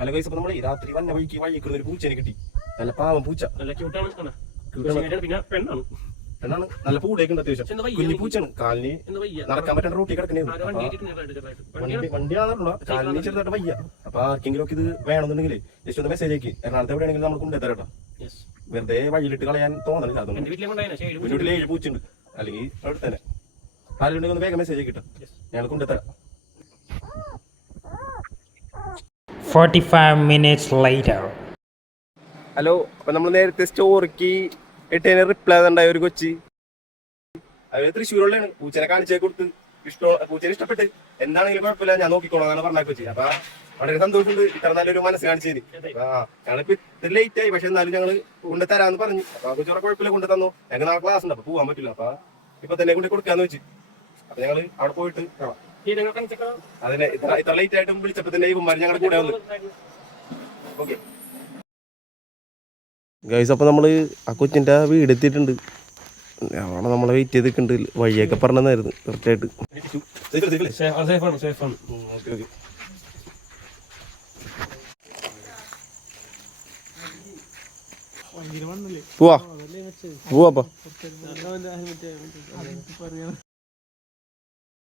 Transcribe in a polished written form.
അല്ല ഗൈസ്, അപ്പൊ നമ്മളെ രാത്രി വന്ന വഴിക്ക് വഴിക്കുന്ന ഒരു പൂച്ചനെ കിട്ടി. നല്ല പാവം പൂച്ച, നല്ല ക്യൂട്ടാണ്. പിന്നെ പെണ്ണാണ്, എന്നാണ് നല്ല പൂടേക്ക് ഉണ്ട്. അത്യാവശ്യം കുഞ്ഞു പൂച്ചാണ്. കാലിന് നടക്കാൻ പറ്റുന്ന റൂട്ടി കിടക്കണേ. വണ്ടിയാണല്ലോ, കാലിന് ചെറുതായിട്ട് വയ്യ. അപ്പൊ ആർക്കെങ്കിലും ഒക്കെ ഇത് വേണമെന്നുണ്ടെങ്കിൽ ജസ്റ്റ് ഒന്ന് മെസ്സേജ് ആക്കി. എറണാകുളത്ത് എവിടെയാണെങ്കിലും നമ്മൾ കൊണ്ടുതരാട്ടോ. വെറുതെ വഴിയിലിട്ട് കളയാൻ തോന്നണില്ല. അതൊന്നും വീട്ടിൽ 7 പൂച്ചുണ്ട്. അല്ലെങ്കിൽ അവിടെ തന്നെ ആരുണ്ടെങ്കിൽ ഒന്ന് വേഗം മെസ്സേജ് കിട്ടും, ഞങ്ങൾ കൊണ്ടുതരാം. 45 minutes later. ഹലോ, അപ്പൊ നമ്മൾ നേരത്തെ സ്റ്റോറിക്ക് ഇട്ടതിന് റിപ്ലൈ തന്നുണ്ടായ ഒരു കൊച്ചി, അവര് തൃശ്ശൂരുള്ളതാണ്. പൂച്ചനെ കാണിച്ചേ കൊടുത്ത് പൂച്ചനെ ഇഷ്ടപ്പെട്ട് എന്താണെങ്കിലും കുഴപ്പമില്ല, ഞാൻ നോക്കിക്കോളാം എന്നാണ് പറഞ്ഞ കൊച്ചി. അപ്പൊ വളരെ സന്തോഷമുണ്ട് ഇത്ര നല്ലൊരു മനസ്സ് കാണിച്ചതിന്. ഞങ്ങളിപ്പോ ഇത്ര ലേറ്റ് ആയി, പക്ഷെ എന്നാലും ഞങ്ങള് കൊണ്ട് തരാന്ന് പറഞ്ഞു. അപ്പൊ കൊച്ചുറ കുഴപ്പമില്ല, കൊണ്ട് തന്നു. ഞങ്ങൾ നാളെ ക്ലാസ് ഉണ്ട്, അപ്പൊ പോകാൻ പറ്റില്ല. അപ്പൊ ഇപ്പൊ തന്നെ കൊണ്ട് കൊടുക്കാന്ന് വെച്ച്. അപ്പൊ ഞങ്ങള് അവിടെ പോയിട്ട് അതിനെ ഇത്ര ലേറ്റ് ആയിട്ടും വിളിച്ചപ്പോ തന്നെ ഇവന്മാർ ഞങ്ങളുടെ കൂടെ വന്നു. ഓക്കെ ഗൈസ്, അപ്പൊ നമ്മള് ആ കൊച്ചിന്റെ വീട് എത്തിയിട്ടുണ്ട്. അവിടെ നമ്മളെ വെയിറ്റ് ചെയ്ത് നിൽക്കുന്നുണ്ട്. വഴിയൊക്കെ പറഞ്ഞതായിരുന്നു കറക്റ്റായിട്ട്. പോവാ പോവാ.